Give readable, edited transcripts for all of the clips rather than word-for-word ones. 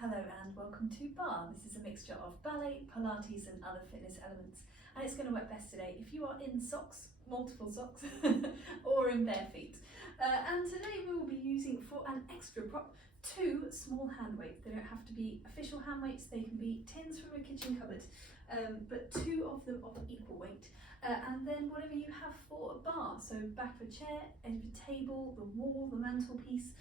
Hello and welcome to Barre. This is a mixture of ballet, Pilates and other fitness elements, and it's going to work best today if you are in socks, multiple socks, or in bare feet. And today we will be using, for an extra prop, 2 small hand weights. They don't have to be official hand weights, they can be tins from a kitchen cupboard, but 2 of them of equal weight. And then whatever you have for a bar, so back of a chair, edge of a table, the wall, the mantelpiece.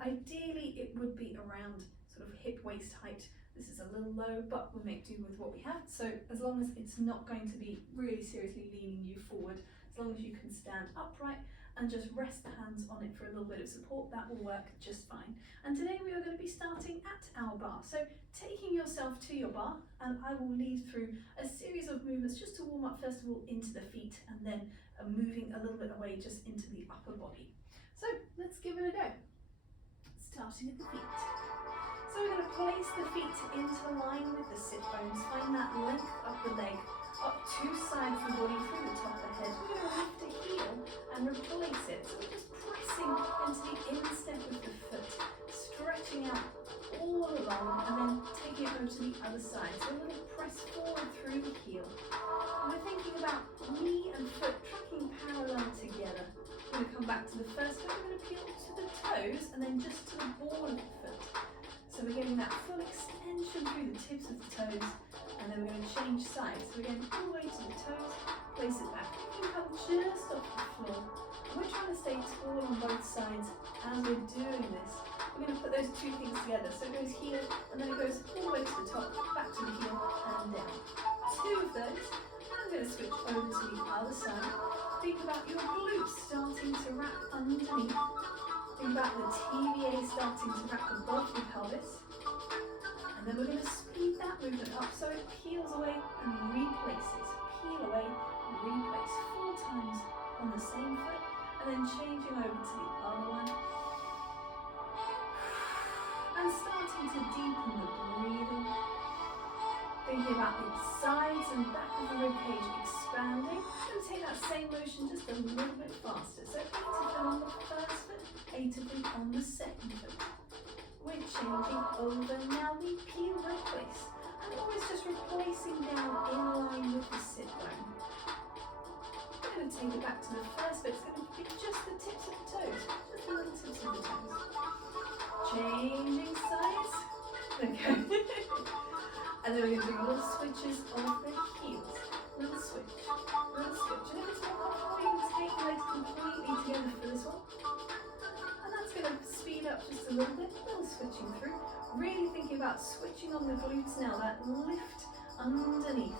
Ideally it would be around sort of hip waist height. This is a little low, but we'll make do with what we have. So as long as it's not going to be really seriously leaning you forward, as long as you can stand upright and just rest the hands on it for a little bit of support, that will work just fine. And today we are going to be starting at our bar. So taking yourself to your bar, and I will lead through a series of movements just to warm up first of all into the feet, and then moving a little bit away just into the upper body. So let's give it a go. Starting at the feet. So we're going to place the feet into line with the sit bones. Find that length up the leg, up 2 sides of the body through the top of the head. We're going to lift a heel and replace it. So we're just pressing into the instep of the foot, stretching out all along and then taking it over to the other side. So a little press forward through the heel. And we're thinking about knee and foot tracking parallel together. We're going to come back to the first foot. We're going to peel to the toes and then just to the ball of the foot. So we're getting that full extension through the tips of the toes, and then we're going to change sides. So we're going all the way to the toes, place it back. You can come just off the floor. And we're trying to stay tall on both sides as we're doing this. We're going to put those 2 things together. So it goes heel, and then it goes all the way to the top, back to the heel, and down. 2 of those. I'm going to switch over to the other side. Think about your glutes starting to wrap underneath. Think about the TVA starting to wrap above the pelvis. And then we're going to speed that movement up so it peels away and replaces. Peel away, replace 4 times on the same foot, and then changing over to the other one. And starting to deepen the breathing. Thinking about the sides and back of the ribcage expanding. And take that same motion just a little bit faster. So 8 of them on the first foot, 8 of them on the second foot. We're changing over, now we peel, replace. And always just replacing down in line with the sit bone. We're going to take it back to the first foot. It's going to be just the tips of the toes. Just the little tips of the toes. Changing sides. Okay. And then we're going to do little switches of the heels. Little switch, little switch. And if it's more comfortable, you can take the legs completely together for this one. And that's going to speed up just a little bit. Little switching through. Really thinking about switching on the glutes now. That lift underneath.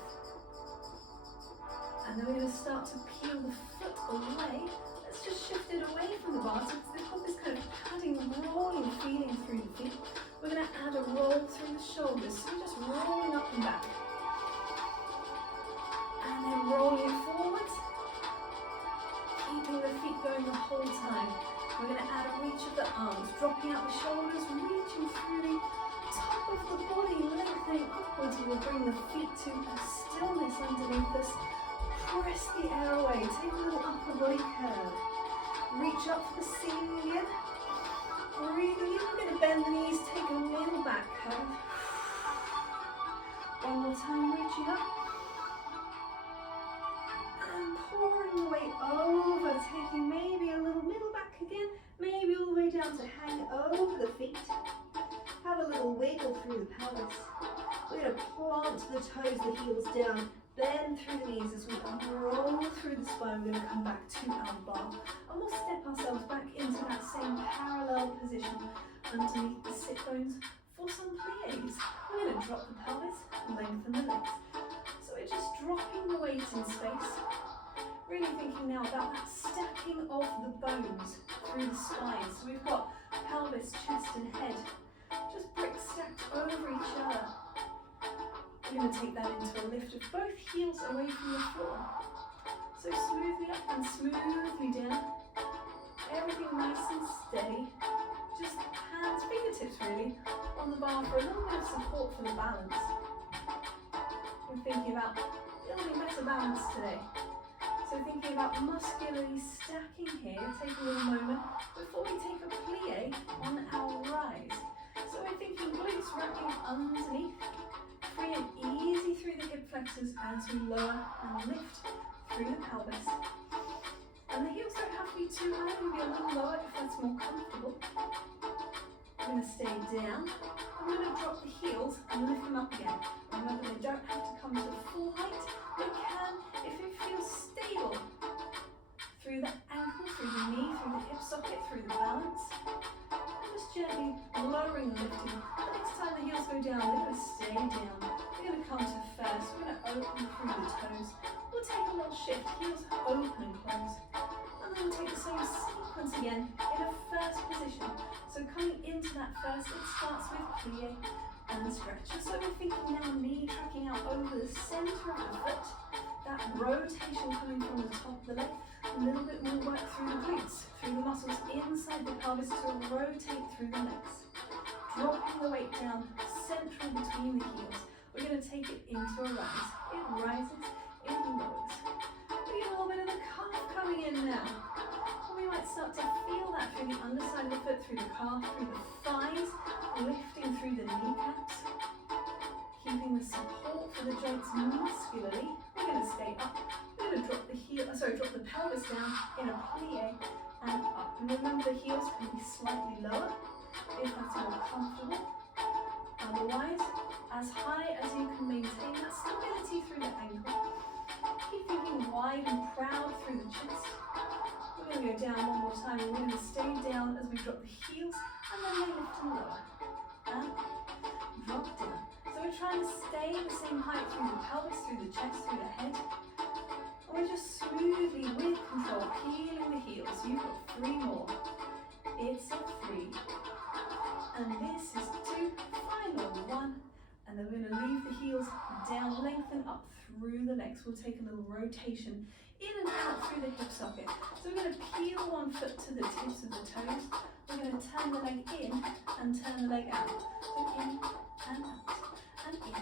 And then we're going to start to peel the foot away. Let's just shift it away from the bar. So they've got this kind of padding, rolling feeling through the feet. We're going to add a roll through the shoulders, so we're just rolling up and back. And then rolling forward, keeping the feet going the whole time. We're going to add a reach of the arms, dropping out the shoulders, reaching through the top of the body, lengthening upwards. We'll bring the feet to a stillness underneath us. Press the air away, take a little upper body curve. Reach up for the ceiling again. Breathing in, we're going to bend the knees, take a middle back curve. One more time, reaching up. And pouring the weight over, taking maybe a little middle back again, maybe all the way down to hang over the feet. Have a little wiggle through the pelvis. We're going to plant the toes, the heels down, bend through the knees as we roll through the spine. We're going to come back to our bar. And we'll step ourselves back into that same parallel position underneath the sit bones for some pliés. We're going to drop the pelvis, lengthen the legs. So we're just dropping the weight in space. Really thinking now about that stacking of the bones through the spine. So we've got pelvis, chest and head just bricks stacked over each other. We're going to take that into a lift of both heels away from the floor. So smoothly up and smoothly down. Everything nice and steady. Just hands, fingertips really, on the bar for a little bit of support for the balance. We're thinking about building better balance today. So thinking about muscularly stacking here, take a little moment before we take a plie on our rise. So we're thinking glutes wrap pressors as we lower and lift through the pelvis. And the heels don't have to be too high, they can be a little lower if that's more comfortable. I'm going to stay down. I'm going to drop the heels and lift them up again. Remember, they don't have to come to full height. They can, if it feels stable, through the ankle, through the knee, through the hip socket, through the balance. And just gently lowering and lifting. The next time the heels go down, they're going to stay down. We're going to come to first. We're going to open through the toes. We'll take a little shift. Heels open and close. And then we'll take the same sequence again in a first position. So coming into that first, it starts with plie and stretch. So we're thinking now knee tracking out over the center of the foot. That rotation coming from the top of the leg. A little bit more work through the glutes, through the muscles inside the pelvis to rotate through the legs. Dropping the weight down, central between the heels. We're going to take it into a rise. It rises, it lowers. We get a little bit of the calf coming in now. And we might start to feel that through the underside of the foot, through the calf, through the thighs, lifting through the kneecaps. Keeping the support for the joints muscularly. We're going to stay up. We're going to drop the pelvis down in a plie and up. And remember, the heels can be slightly lower if that's more comfortable. Otherwise, as high as you can maintain that stability through the ankle. Keep thinking wide and proud through the chest. We're going to go down one more time, and we're going to stay down as we drop the heels and then they lift and lower. And drop down. So we're trying to stay the same height through the pelvis, through the chest, through the head. And we're just smoothly, with control, peeling the heels. You've got 3 more. It's a 3. And this is 2, final 1. And then we're going to leave the heels down, lengthen up through the legs. We'll take a little rotation in and out through the hip socket. So we're going to peel one foot to the tips of the toes. We're going to turn the leg in and turn the leg out. So in and out, and in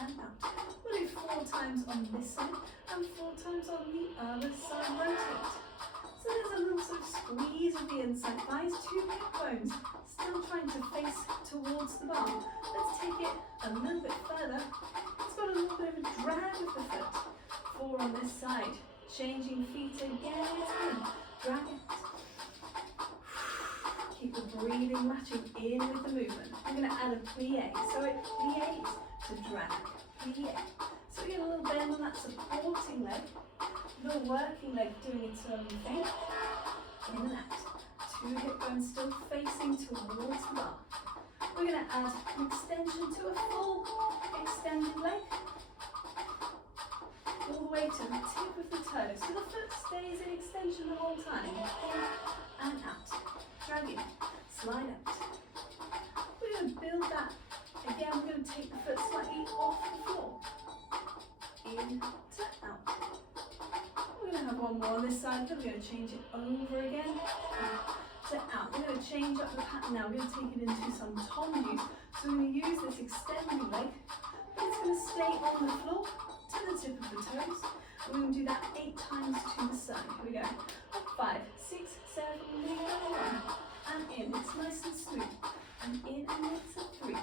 and out. We'll do 4 times on this side and 4 times on the other side. Rotate. So there's a little sort of squeeze of the inside thighs, 2 hip bones. Still trying to face towards the bar. Let's take it a little bit further. It's got a little bit of a drag of the foot. 4 on this side. Changing feet again. It's in. Drag it. Keep the breathing matching in with the movement. I'm going to add a plie. So it plies to drag. Plie. So we get a little bend on that supporting leg. The working leg doing its own thing. In and out. 2 hip bones still facing towards the bar. We're going to add an extension to a full extended leg. All the way to the tip of the toe. So the foot stays in extension the whole time. In and out. Drag in. Slide out. We're going to build that. Again, we're going to take the foot slightly off the floor. In to out. We're going to have one more on this side. Then we're going to change it over again. To out. We're going to change up the pattern now. We're going to take it into some tom use. So we're going to use this extending leg, but it's going to stay on the floor to the tip of the toes. And we're going to do that 8 times to the side. Here we go. 5, 6, 7, 8, 1. And in. It's nice and smooth. And in, and it's a 3.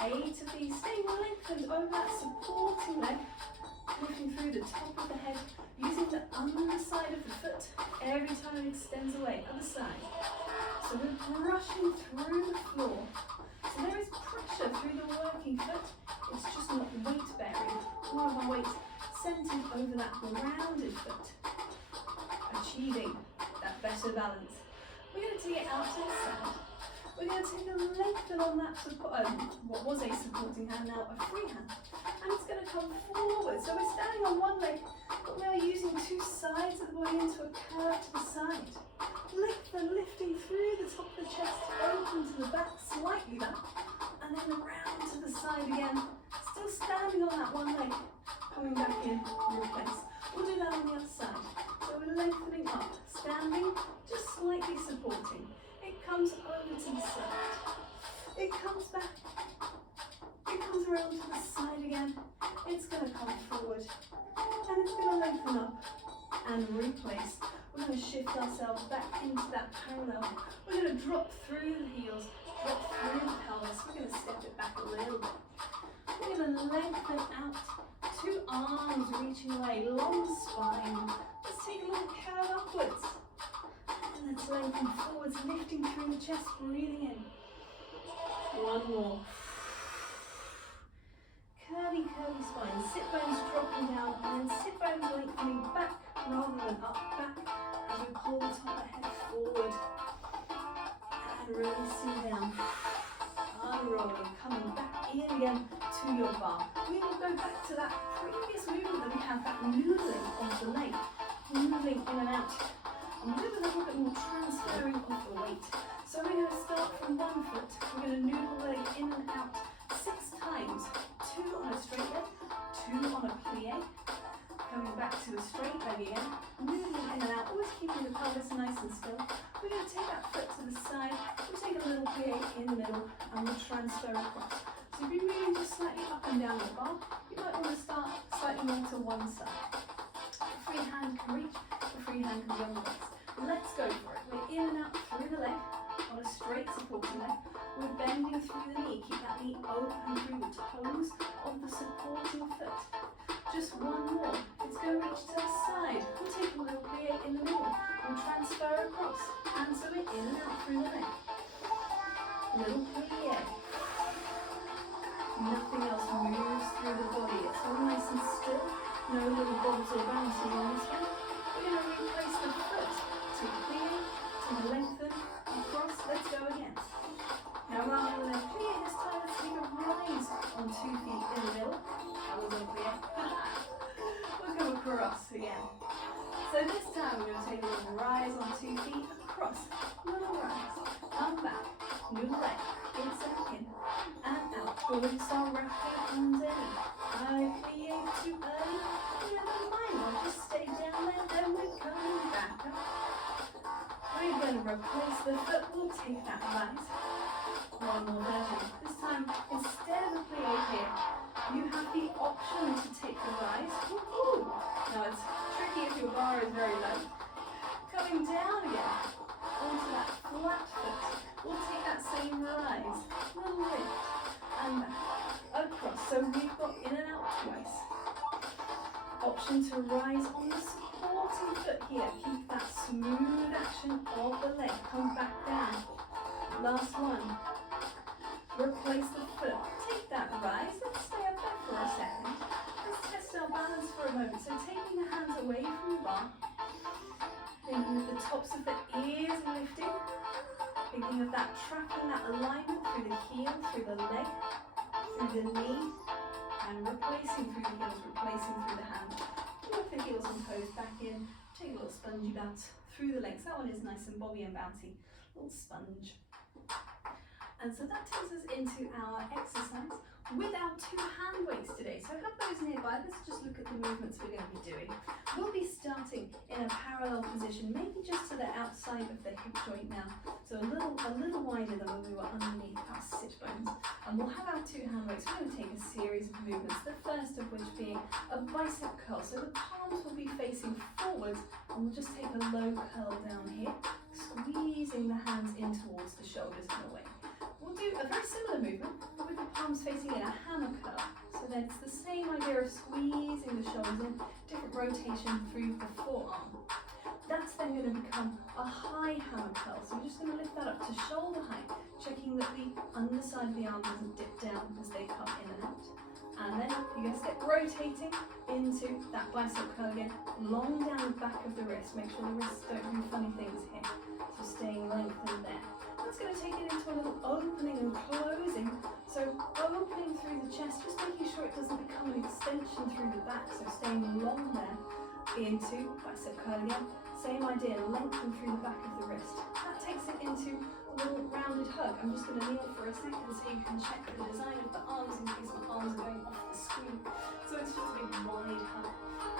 8 of these. Staying lengthened over that supporting leg. Lifting through the top of the head, using the underside of the foot every time it extends away, other side. So we're brushing through the floor. So there is pressure through the working foot, it's just not weight bearing. More of our weight centered over that rounded foot, achieving that better balance. We're going to take it out to the side. We're going to take a lengthen on that what was a supporting hand, now a free hand. And it's going to come forward. So we're standing on one leg, but we are using 2 sides of the body into a curve to the side. Lifting through the top of the chest, open to the back, slightly back, and then around to the side again. Still standing on that one leg, coming back in, replace. We'll do that on the other side. So we're lengthening up, standing, just slightly supporting. It comes over to the side. It comes back. It comes around to the side again. It's going to come forward. And it's going to lengthen up and replace. We're going to shift ourselves back into that parallel. We're going to drop through the heels, drop through the pelvis. We're going to step it back a little bit. We're going to lengthen out, 2 arms reaching away, long spine. Let's take a little curl upwards. And let's lengthen forwards, lifting through the chest, breathing in. 1 more. Curly, curly spine, sit bones dropping down, and then sit bones lengthening back rather than up, back, as we pull the top of the head forward. And releasing down. Unrolling, coming back in again to your bar. We will go back to that previous movement that we had, that noodling of the leg. Moving in and out. And with a little bit more transferring of the weight. So we're going to start from 1 foot. We're going to noodle the leg in and out 6 times. 2 on a straight leg, 2 on a plie. Coming back to a straight leg again. Noodling in and out, always keeping the pelvis nice and still. We're going to take that foot to the side. We'll take a little plie in the middle and we'll transfer across. So if you're moving just slightly up and down the bar, you might want to start slightly more to one side. The free hand can reach, the free hand can be on the waist. Let's go for it. We're in and out through the leg, on a straight supporting leg. We're bending through the knee. Keep that knee open through the toes of the supporting foot. Just 1 more. It's going to reach to the side. We'll take a little plie in the middle. We'll transfer across. And so we're in and out through the leg. Little plie. Nothing else moves through the body. It's all nice and still. No little bobs or bounces on this one. We're going to replace the foot. Take a plie, take a lengthen, across. Let's go again. Now rather than a plie this time, let's take a rise on 2 feet in the middle. That was a plie. We'll come across again. So this time we're going to take a little rise on 2 feet, across, little rise, come back, new leg, inside in, and out. Glutes are wrapping underneath. I plie too early, never mind, I'll just stay down there, then we're coming back up. We're going to replace the foot, we'll take that rise. 1 more version. This time, instead of a plie here, you have the option to take the rise. Ooh. Now it's tricky if your bar is very low. Coming down again, onto that flat foot. We'll take that same rise, little lift, and back, across. So we've got in and out twice. Option to rise on the supporting foot here. Keep that smooth action of the leg. Come back down. Last one. Replace the foot. Take that rise. Let's stay up there for a second. Let's test our balance for a moment. So taking the hands away from the bar. Thinking of the tops of the ears lifting. Thinking of that tracking, that alignment through the heel, through the leg, through the knee, and replacing through the heels, replacing through the hand. Work the heels and toes back in. Take a little spongy bounce through the legs. That one is nice and bobby and bouncy. Little sponge. And so that takes us into our exercise with our 2 hand weights today. So have those nearby. Let's just look at the movements we're going to be doing. We'll be starting in a parallel position, maybe just to the outside of the hip joint now. So a little wider than when we were underneath our sit bones. And we'll have our 2 hand weights. We're going to take a series of movements, the first of which being a bicep curl. So the palms will be facing forwards, and we'll just take a low curl down here, squeezing the hands in towards the shoulders and away. We'll do a very similar movement, but with the palms facing in, a hammer curl. So then it's the same idea of squeezing the shoulders in, different rotation through the forearm. That's then going to become a high hammer curl. So we're just going to lift that up to shoulder height, checking that the underside of the arm doesn't dip down as they come in and out. And then you guys get rotating into that bicep curl again, long down the back of the wrist. Make sure the wrists don't do funny things here. So staying lengthened there. That's going to take it into a little opening and closing. So opening through the chest, just making sure it doesn't become an extension through the back. So staying long there into bicep curl again. Same idea, lengthen through the back of the wrist. That takes it into a little rounded hug. I'm just going to kneel for a second so you can check the design of the arms in case my arms are going off the screen. So it's just a big wide hug.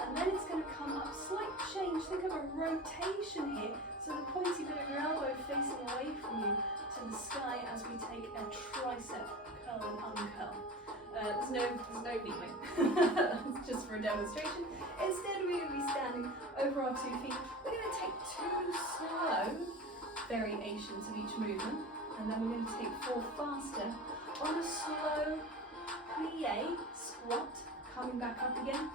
And then it's going to come up, slight change. Think of a rotation here. So the pointy bit of your elbow facing away from you to the sky as we take a tricep curl and uncurl. There's no kneeling. It's just for a demonstration. Instead, we're going to be standing over our 2 feet. We're going to take 2 slow variations of each movement, and then we're going to take 4 faster on a slow plie, squat, coming back up again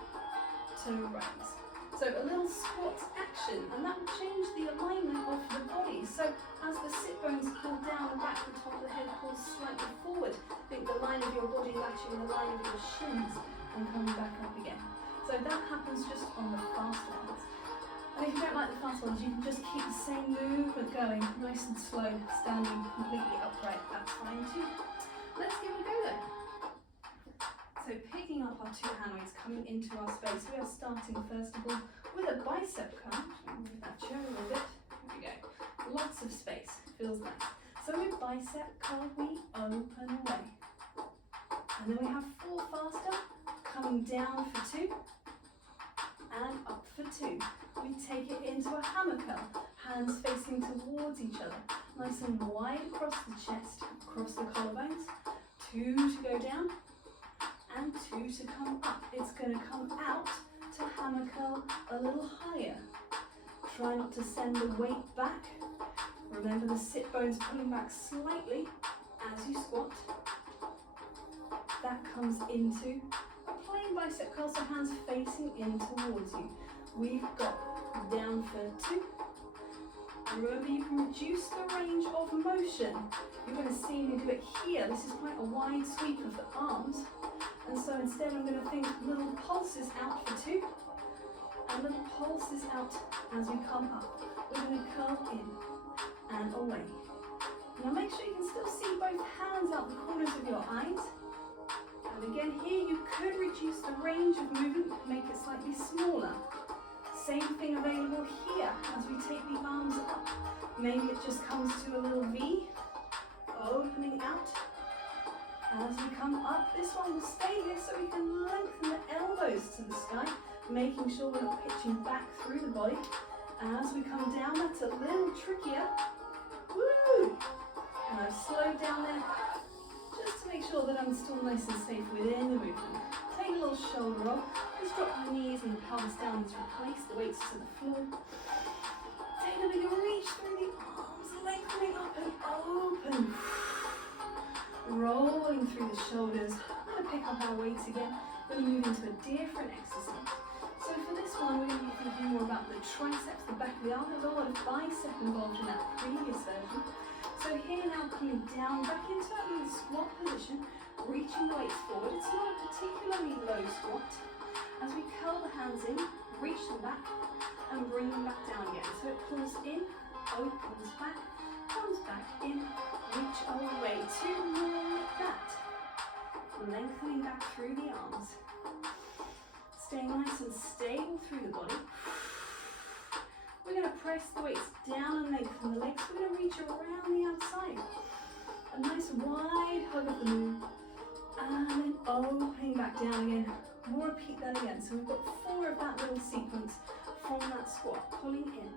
to rise. So a little squat action, and that will change the alignment of the body. So as the sit bones pull down and back, the top of the head pulls slightly forward. Think the line of your body matching the line of your shins and coming back up again. So that happens just on the fast ones. And if you don't like the fast ones, you can just keep the same movement going, nice and slow, standing completely upright. That's fine too. Let's give it a go though. So picking up our two hand weights, coming into our space, we are starting first of all with a bicep curl. Move that chair a little bit. Here we go. Lots of space. Feels nice. So with bicep curl, we open away. And then we have 4 faster, coming down for 2 and up for 2. We take it into a hammer curl, hands facing towards each other. Nice and wide across the chest, across the collarbones. 2 to go down. And 2 to come up. It's going to come out to hammer curl a little higher. Try not to send the weight back. Remember the sit bones pulling back slightly as you squat. That comes into a plain bicep curl, so hands facing in towards you. We've got down for 2. Remember, you can reduce the range of motion. You're going to see me do it here. This is quite a wide sweep of the arms. And so instead I'm going to think little pulses out for 2 and little pulses out as we come up. We're going to curl in and away. Now make sure you can still see both hands out the corners of your eyes. And again here you could reduce the range of movement, make it slightly smaller. Same thing available here as we take the arms up. Maybe it just comes to a little V, opening out. As we come up, this one will stay here so we can lengthen the elbows to the sky, making sure we're not pitching back through the body. As we come down, that's a little trickier. Woo! And I've slowed down there just to make sure that I'm still nice and safe within the movement. Take a little shoulder roll. Just drop the knees and the pelvis down to replace the weights to the floor. Take a big reach through the arms, lengthening up and open. Rolling through the shoulders. I'm going to pick up our weights again. We're going to move into a different exercise. So for this one, we're going to be thinking more about the triceps, the back of the arm. There's a lot of bicep involved in that previous version. So here now, coming down, back into that little squat position, reaching the weights forward. It's not a particularly low squat. As we curl the hands in, reach them back, and bring them back down again. So it pulls in, opens back, comes back in, reach away. 2 more like that. Lengthening back through the arms. Staying nice and stable through the body. We're going to press the weights down and lengthen the legs. We're going to reach around the outside. A nice wide hug of the moon. And then opening back down again. We'll repeat that again. So we've got 4 of that little sequence from that squat. Pulling in.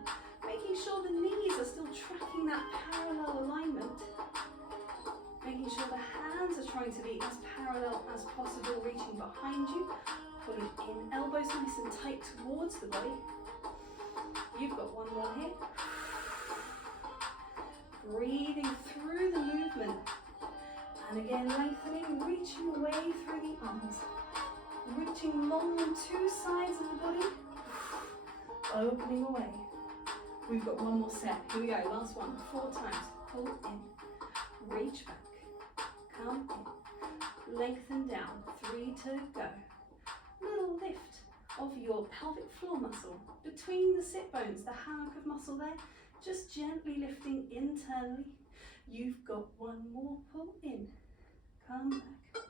Making sure the knees are still tracking that parallel alignment. Making sure the hands are trying to be as parallel as possible, reaching behind you. Pulling in, elbows nice and tight towards the body. You've got 1 more here. Breathing through the movement. And again, lengthening, reaching away through the arms. Reaching long on 2 sides of the body. Opening away. We've got 1 more set. Here we go, last one. 4 times. Pull in. Reach back. Come in. Lengthen down. 3 to go. Little lift of your pelvic floor muscle. Between the sit bones, the hammock of muscle there. Just gently lifting internally. You've got 1 more. Pull in. Come back.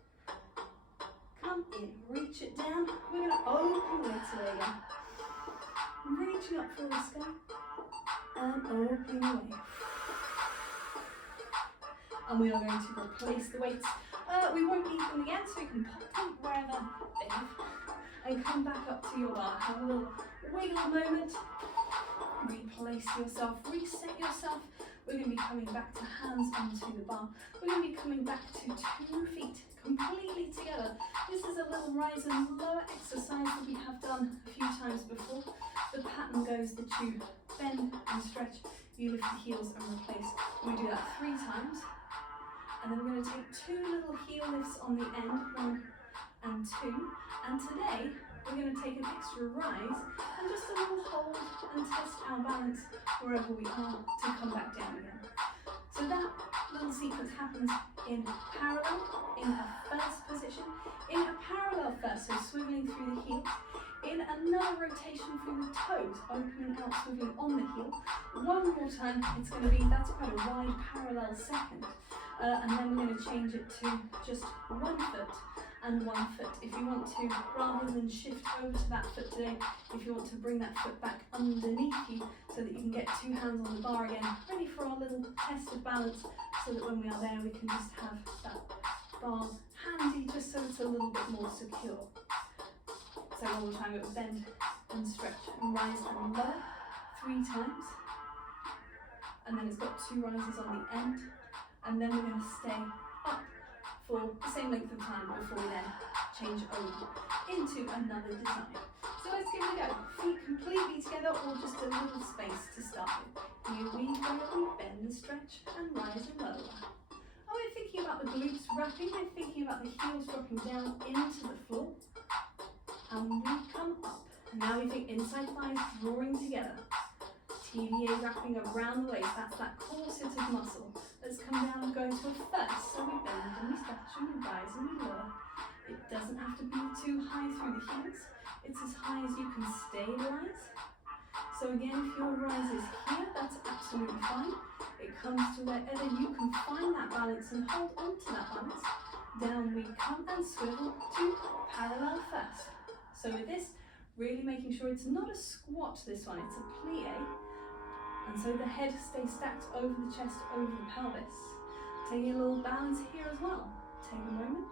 Come in. Reach it down. We're going to open the legs away again. Reaching up for the sky. And opening away. And we are going to replace the weights. We won't leave them again, so you can pop them wherever they have. And come back up to your bar. Have a little wiggle moment. Replace yourself, reset yourself. We're going to be coming back to hands onto the bar. We're going to be coming back to 2 feet completely together. This is a little rise and lower exercise that we have done a few times before. The pattern goes that you bend and stretch, you lift the heels and replace. We do that 3 times. And then we're going to take 2 little heel lifts on the end, 1 and 2. And today we're going to take an extra rise and just a little hold and test our balance wherever we are to come back down again. So that little sequence happens in parallel, in a first position, in a parallel first, so swiveling through the heels, in another rotation through the toes, opening out, swiveling on the heel. One more time, it's going to be, that's quite a wide parallel second, and then we're going to change it to just 1 foot and 1 foot. If you want to, rather than shift over to that foot today, if you want to bring that foot back underneath you so that you can get 2 hands on the bar again, ready for our little test of balance, so that when we are there we can just have that bar handy, just so it's a little bit more secure. So one more time, it will bend and stretch and rise and lower 3 times. And then it's got 2 rises on the end. And then we're going to stay up for the same length of time before we then change over into another design. So let's give it a go. Feet completely together or just a little space to start with. Here we go, we bend and stretch and rise and lower. And we're thinking about the glutes wrapping, we're thinking about the heels dropping down into the floor. And we come up. And now we think inside thighs drawing together. TVA wrapping around the waist, that's that corset of muscle that's come down and going to a first. So we bend and we stretch and we rise and we lower. It doesn't have to be too high through the heels. It's as high as you can stabilize. So again, if your rise is here, that's absolutely fine. It comes to wherever you can find that balance and hold on to that balance. Down we come and swivel to parallel first. So with this, really making sure it's not a squat, this one, it's a plie. And so the head stays stacked over the chest, over the pelvis. Taking a little balance here as well. Take a moment.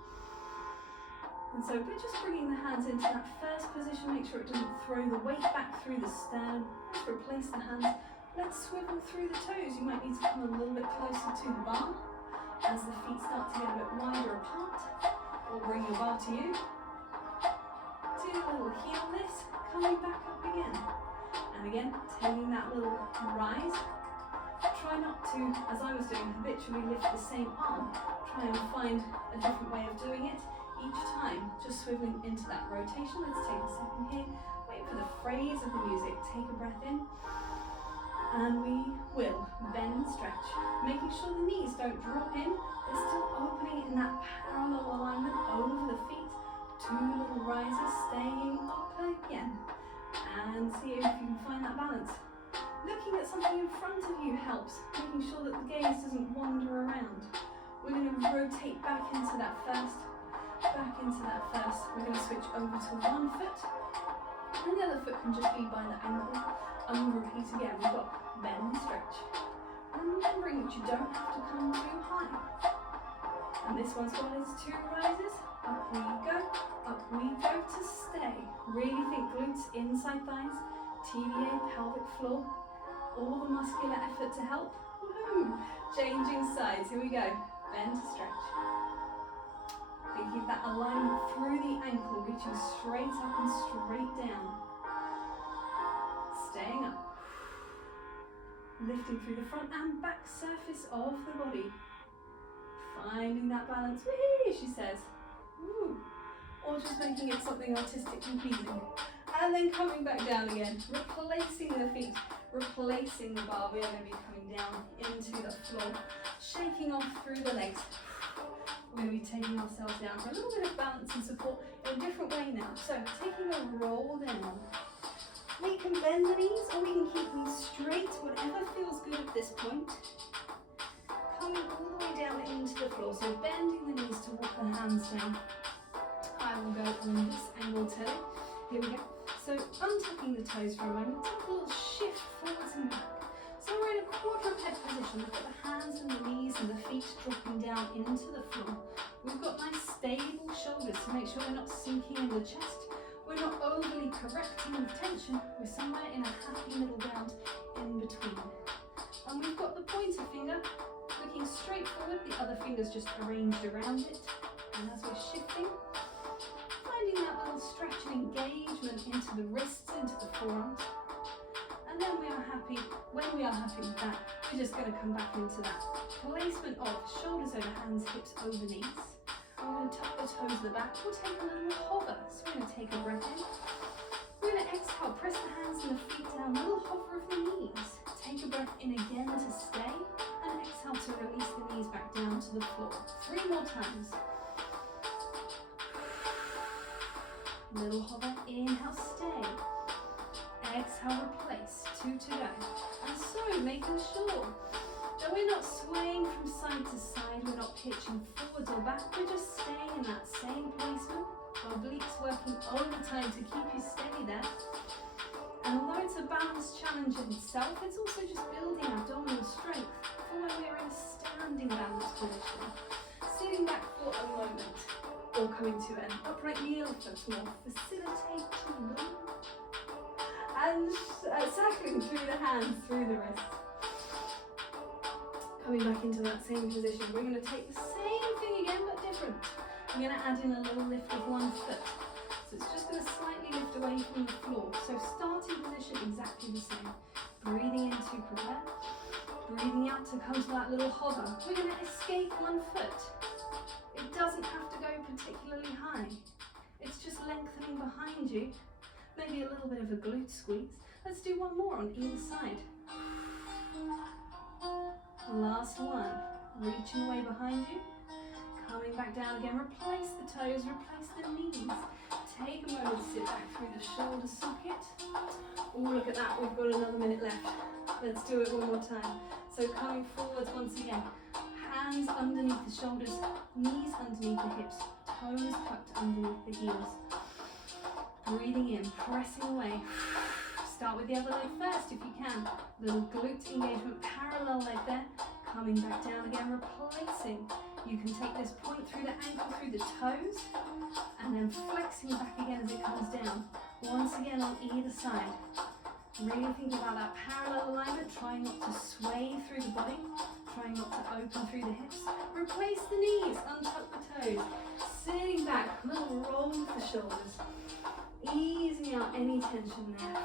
And so we're just bringing the hands into that first position, make sure it doesn't throw the weight back through the sternum. Let's replace the hands. Let's swivel through the toes. You might need to come a little bit closer to the bar as the feet start to get a bit wider apart. Or bring your bar to you. 2 little heel lifts, coming back up again. And again, taking that little rise. Try not to, as I was doing, habitually lift the same arm. Try and find a different way of doing it each time, just swiveling into that rotation. Let's take a second here. Wait for the phrase of the music. Take a breath in. And we will bend and stretch, making sure the knees don't drop in. They're still opening in that parallel alignment over the feet. 2 little rises, staying up again. And see if you can find that balance. Looking at something in front of you helps, making sure that the gaze doesn't wander around. We're going to rotate back into that first. We're going to switch over to 1 foot. And the other foot can just be by the ankle. And we'll repeat again. We've got bend and stretch. Remembering that you don't have to come too high. And this one's got its 2 rises. Up we go to stay. Really think glutes, inside thighs, TVA, pelvic floor. All the muscular effort to help. Woohoo! Changing sides. Here we go. Bend to stretch. Thinking that alignment through the ankle, reaching straight up and straight down. Staying up. Lifting through the front and back surface of the body. Finding that balance. Whee, she says. Woo. Or just making it something artistically pleasing. And then coming back down again. Replacing the feet. Replacing the bar. We are going to be coming down into the floor. Shaking off through the legs. We're going to be taking ourselves down for a little bit of balance and support in a different way now. So taking a roll down. We can bend the knees or we can keep them straight, whatever feels good at this point. Coming all the way down into the floor, so bending the knees to walk the hands down. I will go on this angle toe. Here we go. So untucking the toes for a moment, take a little shift forwards and back. So we're in a quarter of head position. We've got the hands and the knees and the feet dropping down into the floor. We've got nice stable shoulders to make sure we're not sinking in the chest. We're not overly correcting with tension. We're somewhere in a happy middle ground in between. And we've got the pointer finger looking straight forward, the other finger's just arranged around it. And as we're shifting, finding that little stretch and engagement into the wrists, into the forearms. And And then when we are happy with that, we're just going to come back into that placement of shoulders over hands, hips over knees. I'm going to tuck the toes at the back. We'll take a little hover. So we're going to take a breath in. We're going to exhale, press the hands and the feet down, little hover of the knees. Take a breath in again to stay, and exhale to release the knees back down to the floor. 3 more times. Little hover, inhale, stay. Exhale, replace, 2 to go. And so, making sure that we're not swaying from side to side, we're not pitching forwards or back, we're just staying in that same placement. Obliques working overtime to keep you steady there. And although it's a balance challenge in itself, it's also just building abdominal strength for when we're in a standing balance position. Sitting back for a moment, or coming to an upright kneel for more facilitating. And cycling through the hands, through the wrists. Coming back into that same position, we're going to take the same thing again but different. I'm going to add in a little lift of one foot. So it's just going to slightly lift away from the floor. So starting position exactly the same. Breathing in to prepare. Breathing out to come to that little hover. We're going to escape one foot. It doesn't have to go particularly high. It's just lengthening behind you. Maybe a little bit of a glute squeeze. Let's do one more on either side. Last one. Reaching away behind you. Coming back down again. Replace the toes, replace the knees. Take a moment to sit back through the shoulder socket. Oh, look at that. We've got another minute left. Let's do it one more time. So coming forwards once again. Hands underneath the shoulders, knees underneath the hips, toes tucked underneath the heels. Breathing in, pressing away. Start with the other leg first if you can. Little glute engagement, parallel leg there. Coming back down again, replacing. You can take this point through the ankle, through the toes, and then flexing back again as it comes down. Once again on either side. Really think about that parallel alignment, trying not to sway through the body, trying not to open through the hips. Replace the knees, untuck the toes. Sitting back, little roll with the shoulders. Easing out any tension there.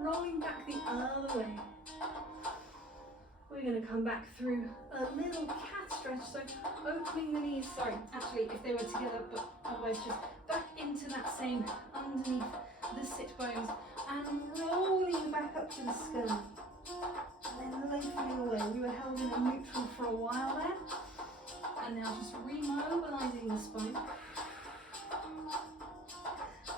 Rolling back the other way. We're going to come back through a little cat stretch, so opening the knees, actually if they were together, but otherwise just back into that same underneath the sit bones and rolling back up to the sternum. And then lengthening away. We were held in a neutral for a while there, and now just remobilizing the spine.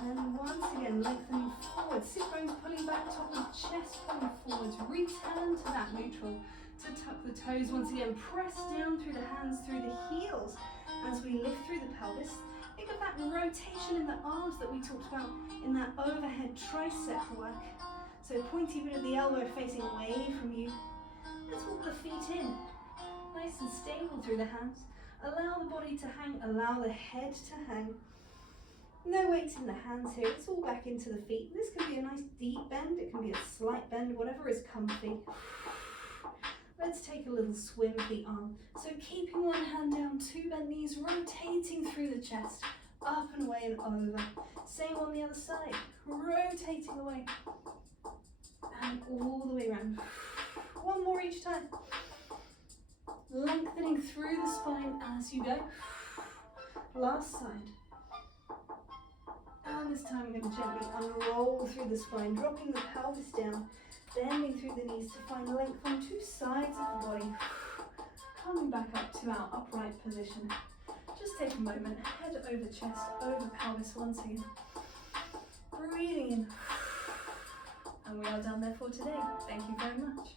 And once again, lengthening forward, sit bones pulling back, top of the chest pulling forwards, return to that neutral, to tuck the toes once again, press down through the hands, through the heels, as we lift through the pelvis. Think of that rotation in the arms that we talked about in that overhead tricep work. So pointy bit of the elbow facing away from you. Let's walk the feet in, nice and stable through the hands. Allow the body to hang, allow the head to hang. No weight in the hands here, it's all back into the feet. This can be a nice deep bend, it can be a slight bend, whatever is comfy. Let's take a little swim with the arm. So keeping one hand down, 2 bent knees, rotating through the chest, up and away and over. Same on the other side, rotating away and all the way around. One more each time. Lengthening through the spine as you go. Last side. And this time we're going to gently unroll through the spine, dropping the pelvis down, bending through the knees to find length on 2 sides of the body. Coming back up to our upright position. Just take a moment, head over chest, over pelvis once again. Breathing in. And we are done there for today. Thank you very much.